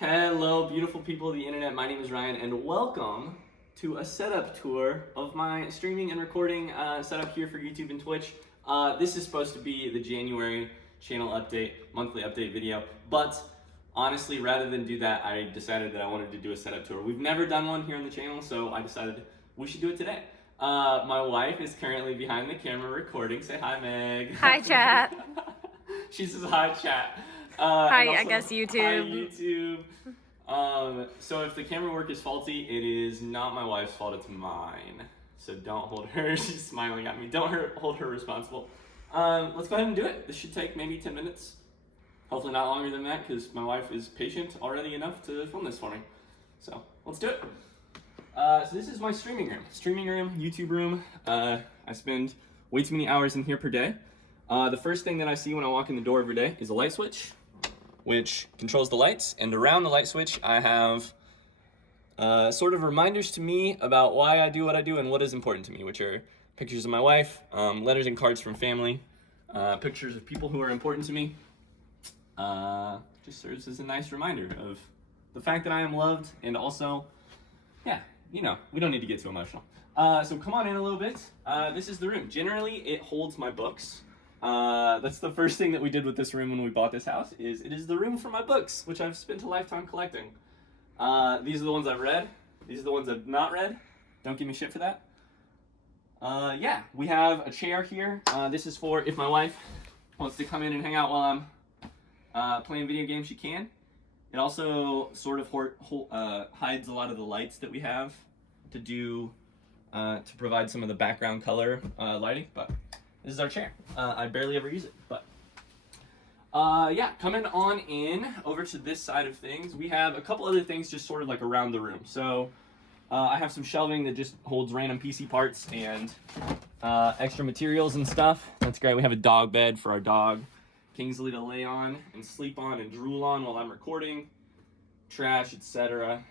Hello, beautiful people of the internet. My name is Ryan, and welcome to a setup tour of my streaming and recording setup here for YouTube and Twitch. This is supposed to be the January channel update, monthly update video, but honestly, rather than do that, I decided that I wanted to do a setup tour. We've never done one here on the channel, so I decided we should do it today. My wife is currently behind the camera recording. Say hi, Meg. Hi, chat. She says hi, chat. Hi, also, I guess YouTube. Hi, YouTube. So if the camera work is faulty, it is not my wife's fault, it's mine. So don't hold her, she's smiling at me. Don't hold her responsible. Let's go ahead and do it. This should take maybe 10 minutes. Hopefully not longer than that, because my wife is patient already enough to film this for me. So let's do it. So this is my streaming room, YouTube room. I spend way too many hours in here per day. The first thing that I see when I walk in the door every day is a light switch, which controls the lights, and around the light switch I have sort of reminders to me about why I do what I do and what is important to me, which are pictures of my wife, letters and cards from family, pictures of people who are important to me. Just serves as a nice reminder of the fact that I am loved, and also, yeah, you know, we don't need to get too emotional. So come on in a little bit. This is the room. Generally, it holds my books. That's the first thing that we did with this room when we bought this house, is it is the room for my books, which I've spent a lifetime collecting. These are the ones I've read. These are the ones I've not read. Don't give me shit for that. Yeah, we have a chair here. This is for if my wife wants to come in and hang out while I'm playing video games, she can. It also sort of hides a lot of the lights that we have to do, to provide some of the background color lighting, but this is our chair. I barely ever use it, but yeah, coming on in over to this side of things, we have a couple other things just sort of like around the room. So I have some shelving that just holds random PC parts and extra materials and stuff. That's great. We have a dog bed for our dog Kingsley to lay on and sleep on and drool on while I'm recording, trash, etc.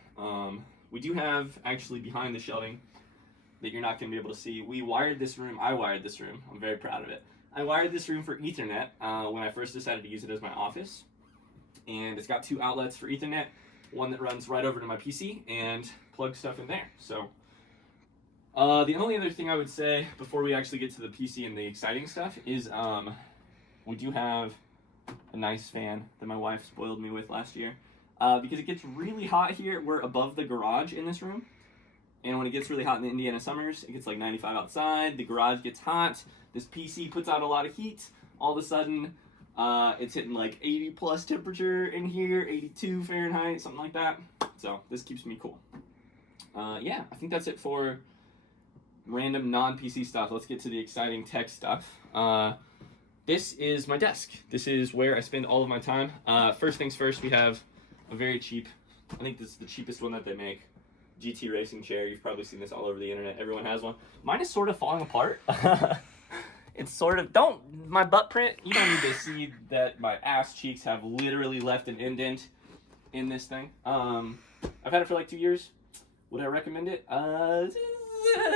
We do have, actually behind the shelving that you're not going to be able to see, I wired this room. I'm very proud of it. I wired this room for Ethernet when I first decided to use it as my office. And it's got two outlets for Ethernet, one that runs right over to my PC and plugs stuff in there. So the only other thing I would say before we actually get to the PC and the exciting stuff is we do have a nice fan that my wife spoiled me with last year. Because it gets really hot here. We're above the garage in this room. And when it gets really hot in the Indiana summers, it gets like 95 outside, the garage gets hot, this PC puts out a lot of heat, all of a sudden it's hitting like 80 plus temperature in here, 82 Fahrenheit, something like that. So this keeps me cool. Yeah, I think that's it for random non-PC stuff. Let's get to the exciting tech stuff. This is my desk. This is where I spend all of my time. First things first, we have a very cheap, I think this is the cheapest one that they make, GT racing chair. You've probably seen this all over the internet. Everyone has one. Mine is sort of falling apart. It's sort of, my butt print, you don't need to see that my ass cheeks have literally left an indent in this thing. I've had it for like 2 years. Would I recommend it?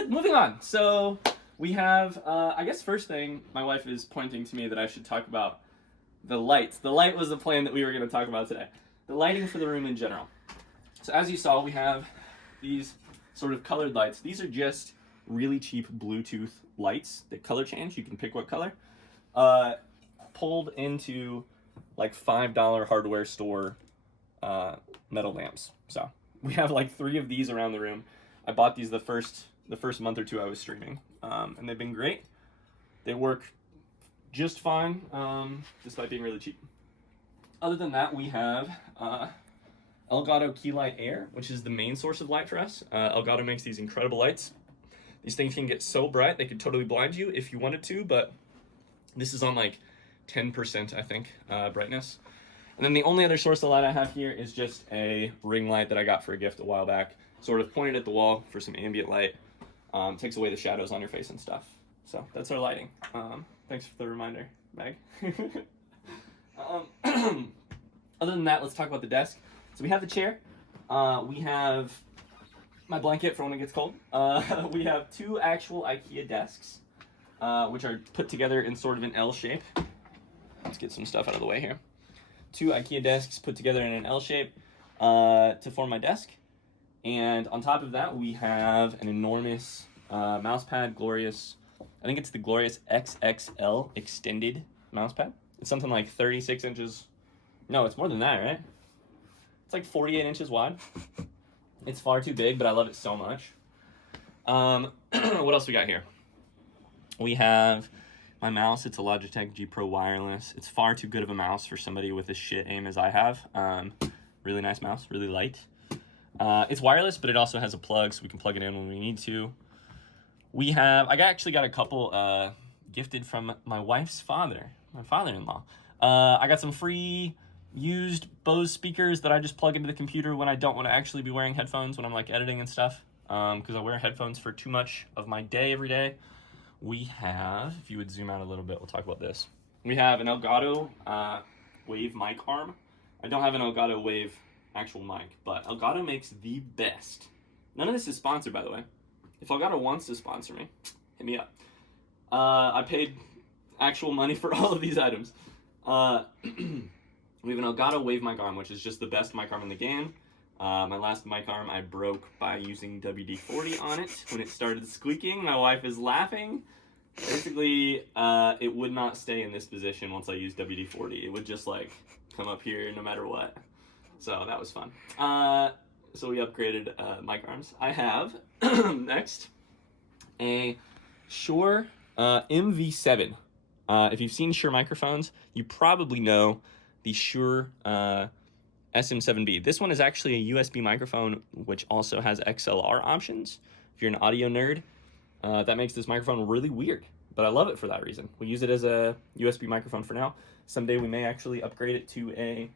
Moving on. So we have, I guess first thing, my wife is pointing to me that I should talk about the lights. The light was the plan that we were going to talk about today. The lighting for the room in general. So as you saw, we have these sort of colored lights. These are just really cheap Bluetooth lights that color change. You can pick what color. Pulled into like $5 hardware store metal lamps. So we have like 3 of these around the room. I bought these the first month or two I was streaming, and they've been great. They work just fine, despite being really cheap. Other than that, we have Elgato Key Light Air, which is the main source of light for us. Elgato makes these incredible lights. These things can get so bright they could totally blind you if you wanted to, but this is on like 10%, I think, brightness. And then the only other source of light I have here is just a ring light that I got for a gift a while back, sort of pointed at the wall for some ambient light. Takes away the shadows on your face and stuff. So that's our lighting. Thanks for the reminder, Meg. Other than that, let's talk about the desk. So we have the chair. We have my blanket for when it gets cold. We have 2 actual Ikea desks, which are put together in sort of an L shape. Let's get some stuff out of the way here. 2 Ikea desks put together in an L shape. to form my desk. And on top of that, we have an enormous mouse pad, Glorious. I think it's the Glorious XXL extended mouse pad. It's something like 36 inches. No, it's more than that, right? It's like 48 inches wide. It's far too big, but I love it so much. What else we got here? We have my mouse. It's a Logitech G Pro Wireless. It's far too good of a mouse for somebody with as shit aim as I have. Really nice mouse, really light. It's wireless, but it also has a plug, so we can plug it in when we need to. I actually got a couple gifted from my wife's father, my father-in-law. I got some free used Bose speakers that I just plug into the computer when I don't want to actually be wearing headphones when I'm like editing and stuff, because I wear headphones for too much of my day every day. We have, if you would zoom out a little bit, we'll talk about this. We have an Elgato Wave mic arm. I don't have an Elgato Wave actual mic, but Elgato makes the best. None of this is sponsored, by the way. If Elgato wants to sponsor me, hit me up. I paid actual money for all of these items. We have an Elgato Wave mic arm, which is just the best mic arm in the game. My last mic arm I broke by using WD-40 on it. When it started squeaking, my wife is laughing. Basically, it would not stay in this position once I used WD-40. It would just like come up here no matter what. So that was fun. So we upgraded mic arms. I have, next, a Shure MV7. If you've seen Shure microphones, you probably know the Shure SM7B. This one is actually a USB microphone, which also has XLR options. If you're an audio nerd, that makes this microphone really weird, but I love it for that reason. We use it as a USB microphone for now. Someday we may actually upgrade it to a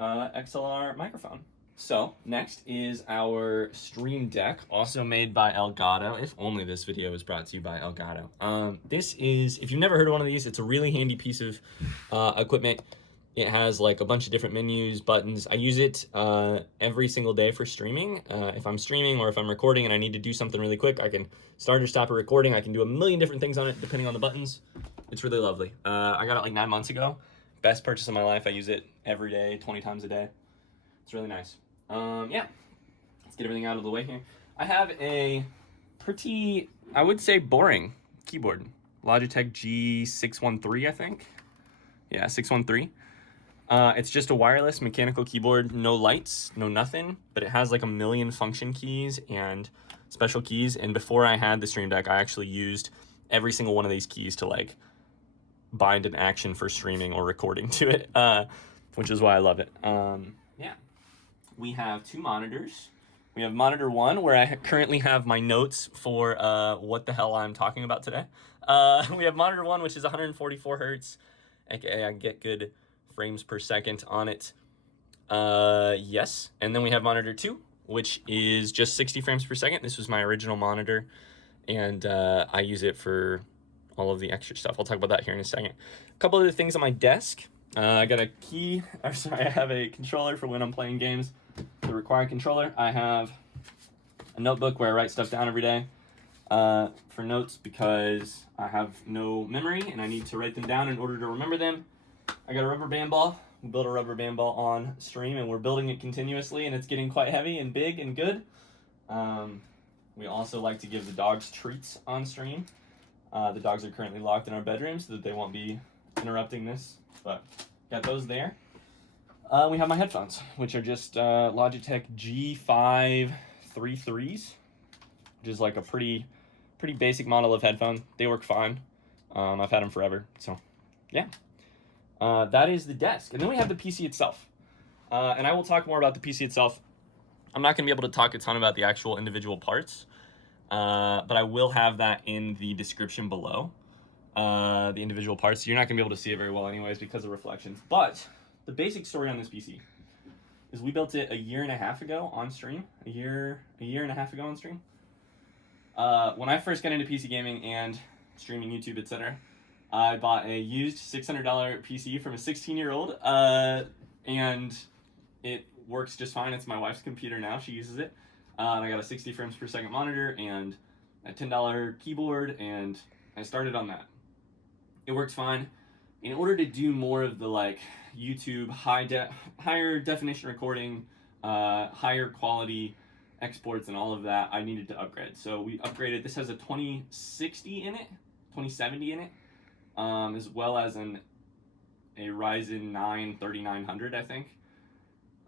XLR microphone. So next is our Stream Deck, also made by Elgato. If only this video was brought to you by Elgato. This is, if you've never heard of one of these, it's a really handy piece of equipment. It has like a bunch of different menus, buttons. I use it every single day for streaming. If I'm streaming or if I'm recording and I need to do something really quick, I can start or stop a recording. I can do a million different things on it depending on the buttons. It's really lovely. I got it like 9 months ago. Best purchase of my life. I use it every day, 20 times a day. It's really nice. Yeah, let's get everything out of the way here. I have a pretty, I would say, boring keyboard. Logitech G613, I think. Yeah, 613. It's just a wireless mechanical keyboard, no lights, no nothing, but it has like a million function keys and special keys. And before I had the Stream Deck, I actually used every single one of these keys to like bind an action for streaming or recording to it, which is why I love it. Yeah. We have 2 monitors. We have monitor 1, where I currently have my notes for what the hell I'm talking about today. We have monitor 1, which is 144 hertz, aka I get good frames per second on it. Yes. And then we have monitor 2, which is just 60 frames per second. This was my original monitor, and I use it for all of the extra stuff. I'll talk about that here in a second. A couple other things on my desk. I got a I have a controller for when I'm playing games. The required controller. I have a notebook where I write stuff down every day for notes because I have no memory and I need to write them down in order to remember them. I got a rubber band ball. We built a rubber band ball on stream and we're building it continuously and it's getting quite heavy and big and good. We also like to give the dogs treats on stream. The dogs are currently locked in our bedroom so that they won't be interrupting this, but got those there. We have my headphones, which are just Logitech G533s, which is like a pretty basic model of headphone. They work fine. I've had them forever, so yeah. That is the desk. And then we have the PC itself. And I will talk more about the PC itself. I'm not going to be able to talk a ton about the actual individual parts, but I will have that in the description below, the individual parts. You're not going to be able to see it very well anyways because of reflections, but the basic story on this PC is we built it a year and a half ago on stream. A year and a half ago on stream. When I first got into PC gaming and streaming YouTube, etc., I bought a used $600 PC from a 16-year-old, and it works just fine. It's my wife's computer now. She uses it. And I got a 60 frames per second monitor and a $10 keyboard, and I started on that. It works fine. In order to do more of the like YouTube higher definition recording, higher quality exports and all of that, I needed to upgrade. So we upgraded. This has a 2060 in it, 2070 in it, as well as a Ryzen 9 3900, I think.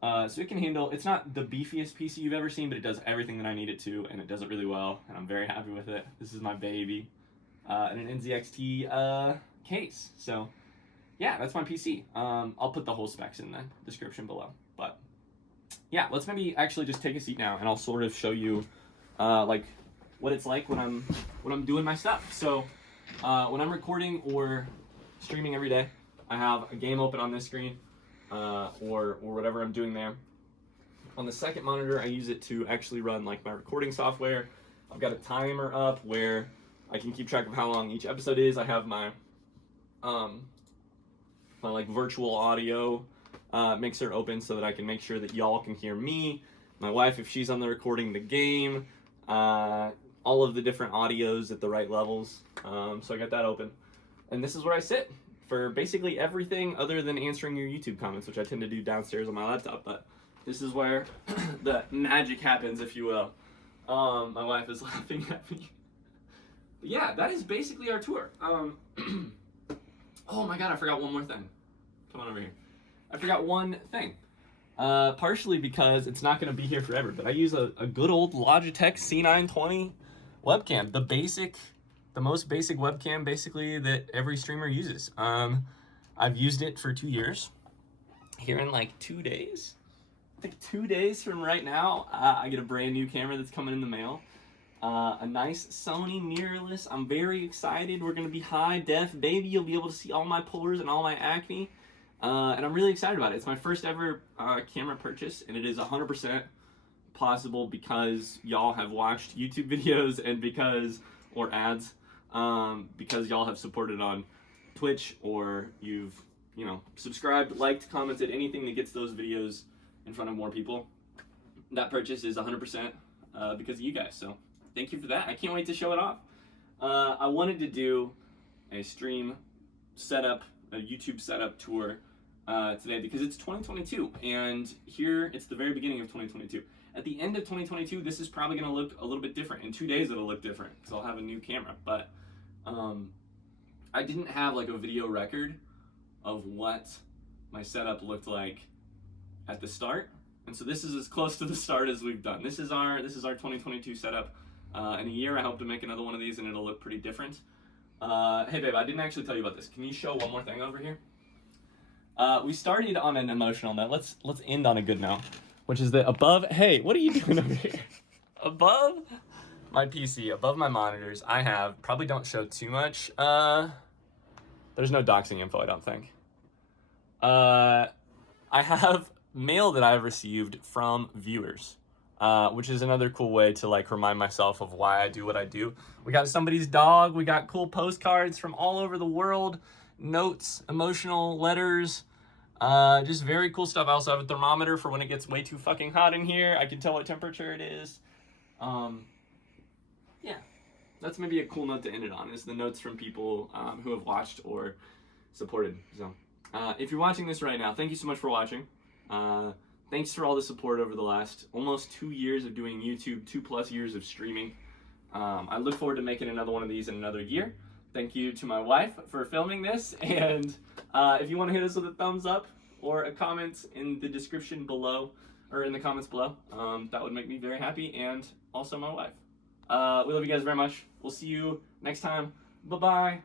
So it can handle, it's not the beefiest PC you've ever seen, but it does everything that I need it to, and it does it really well, and I'm very happy with it. This is my baby. And an NZXT case. So yeah, that's my PC. I'll put the whole specs in the description below. But yeah, let's maybe actually just take a seat now, and I'll sort of show you like what it's like when I'm doing my stuff. So when I'm recording or streaming every day, I have a game open on this screen, or whatever I'm doing there. On the second monitor, I use it to actually run like my recording software. I've got a timer up where I can keep track of how long each episode is. I have my my like virtual audio mixer open so that I can make sure that y'all can hear me, my wife if she's on the recording, the game, all of the different audios at the right levels. So I got that open, and this is where I sit for basically everything other than answering your YouTube comments, which I tend to do downstairs on my laptop. But this is where the magic happens, if you will. My wife is laughing at me. But yeah, that is basically our tour. Oh my god, I forgot one more thing. Come on over here. I forgot one thing. Partially because it's not going to be here forever, but I use a good old Logitech C920 webcam. The most basic webcam, basically, that every streamer uses. I've used it for 2 years. Here in like 2 days. I think 2 days from right now, I get a brand new camera that's coming in the mail. A nice Sony mirrorless. I'm very excited. We're gonna be high def, baby. You'll be able to see all my pores and all my acne, and I'm really excited about it. It's my first ever camera purchase, and it is 100% possible because y'all have watched YouTube videos and or ads, because y'all have supported on Twitch, or you've subscribed, liked, commented, anything that gets those videos in front of more people. That purchase is 100% because of you guys. So thank you for that. I can't wait to show it off. I wanted to do a stream setup, a YouTube setup tour today because it's 2022, and here it's the very beginning of 2022. At the end of 2022, this is probably going to look a little bit different. In 2 days, it'll look different because I'll have a new camera. But I didn't have like a video record of what my setup looked like at the start, and so this is as close to the start as we've done. This is our 2022 setup. In a year, I hope to make another one of these, and it'll look pretty different. Hey, babe, I didn't actually tell you about this. Can you show one more thing over here? We started on an emotional note. Let's end on a good note, which is that above. Hey, what are you doing over here? Above my PC, above my monitors, I have, probably don't show too much. There's no doxing info, I don't think. I have mail that I've received from viewers. Which is another cool way to like remind myself of why I do what I do. We got somebody's dog. We got cool postcards from all over the world, notes, emotional letters, just very cool stuff. I also have a thermometer for when it gets way too fucking hot in here. I can tell what temperature it is. Yeah, that's maybe a cool note to end it on, is the notes from people who have watched or supported. So if you're watching this right now, thank you so much for watching. Thanks for all the support over the last almost 2 years of doing YouTube, 2+ years of streaming. I look forward to making another one of these in another year. Thank you to my wife for filming this, and if you want to hit us with a thumbs up or a comment in the description below, or in the comments below, that would make me very happy, and also my wife. We love you guys very much. We'll see you next time. Bye-bye.